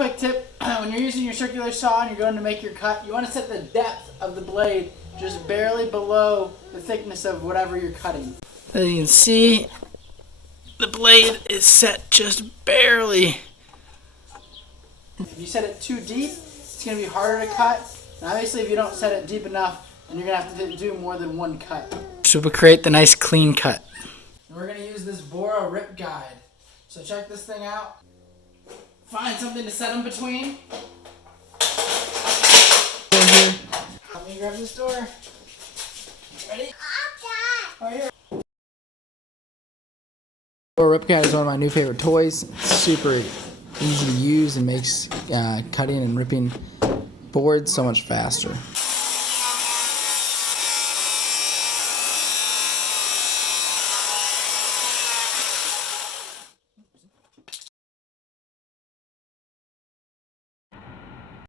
quick tip, when you're using your circular saw and you're going to make your cut, you want to set the depth of the blade just barely below the thickness of whatever you're cutting. As you can see, the blade is set just barely. If you set it too deep, it's going to be harder to cut. And obviously, if you don't set it deep enough, then you're going to have to do more than one cut. So we'll create the nice clean cut. And we're going to use this Bora Rip Guide. So check this thing out. Find something to set them between. Help me grab this door. Ready? Right here. Bora Rip Guide is one of my new favorite toys. It's super easy to use and makes cutting and ripping boards so much faster.